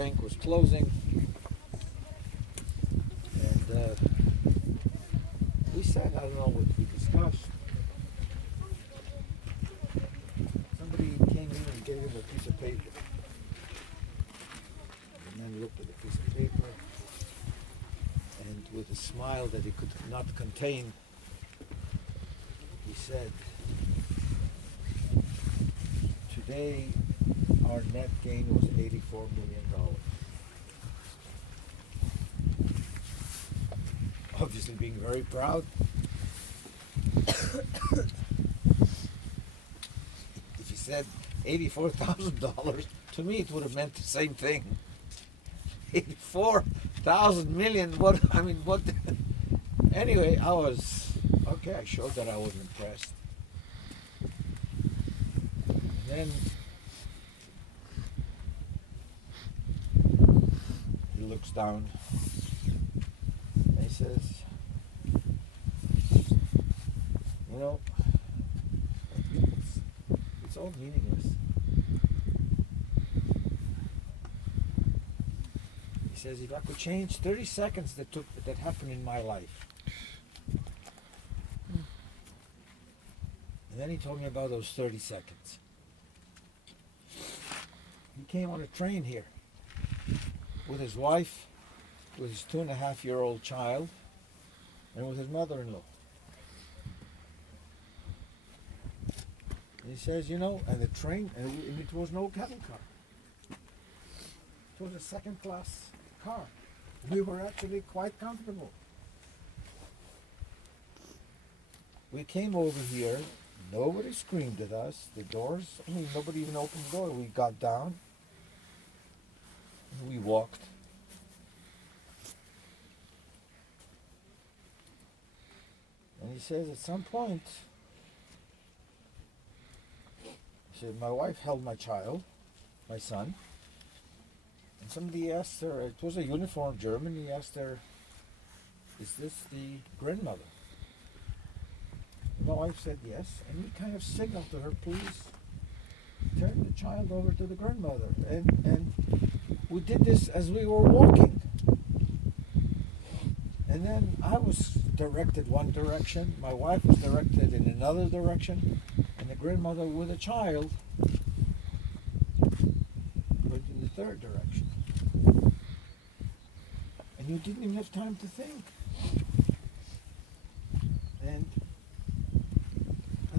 bank was closing, and we said, I don't know what we discussed. Somebody came in and gave him a piece of paper. And then looked at the piece of paper, and with a smile that he could not contain, he said, today our net gain was $84 million. Obviously being very proud. If he said $84,000, to me it would have meant the same thing. 84,000 million, what, I mean, what? Anyway, I was, okay, I showed that I was impressed. And then he looks down and he says, you know, it's all meaningless. He says, if I could change 30 seconds that happened in my life. And then he told me about those 30 seconds. He came on a train here with his wife, with his 2.5-year-old child, and with his mother-in-law. And he says, you know, and the train, and it was no cattle car. It was a second-class car. We were actually quite comfortable. We came over here, nobody screamed at us, the doors, I mean, nobody even opened the door. We got down, we walked. And he says at some point, he said, my wife held my child, my son, and somebody asked her, it was a uniformed German, he asked her, is this the grandmother? My wife said yes, and we kind of signaled to her, please turn the child over to the grandmother. And we did this as we were walking. And then I was directed one direction, my wife was directed in another direction, and the grandmother with a child went in the third direction. And you didn't even have time to think. And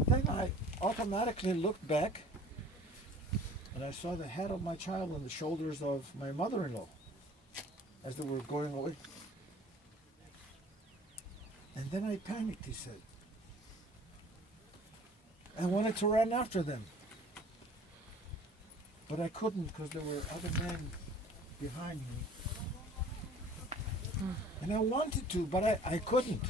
then I automatically looked back and I saw the head of my child on the shoulders of my mother-in-law as they were going away. And then I panicked, he said. I wanted to run after them. But I couldn't because there were other men behind me. And I wanted to, but I couldn't.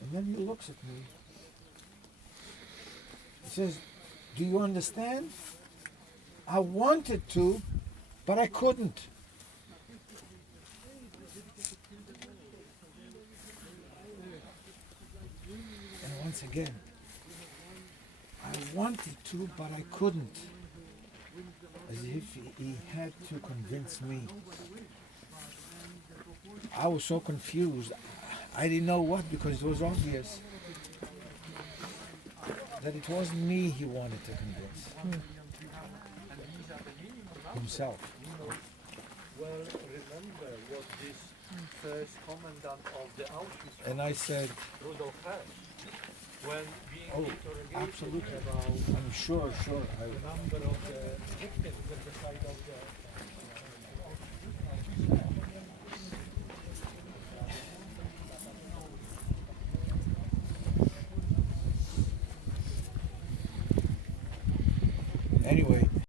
And then he looks at me. He says, do you understand? I wanted to, but I couldn't. And once again, I wanted to, but I couldn't. As if he had to convince me. I was so confused. I didn't know what, because it was obvious that it wasn't me he wanted to convince. Himself. Well, remember what this first commandant of the Auschwitz, And I said, Rudolf Hess, when being oh, interrogated absolutely. about I'm sure. the number of the victims at the site of the Anyway,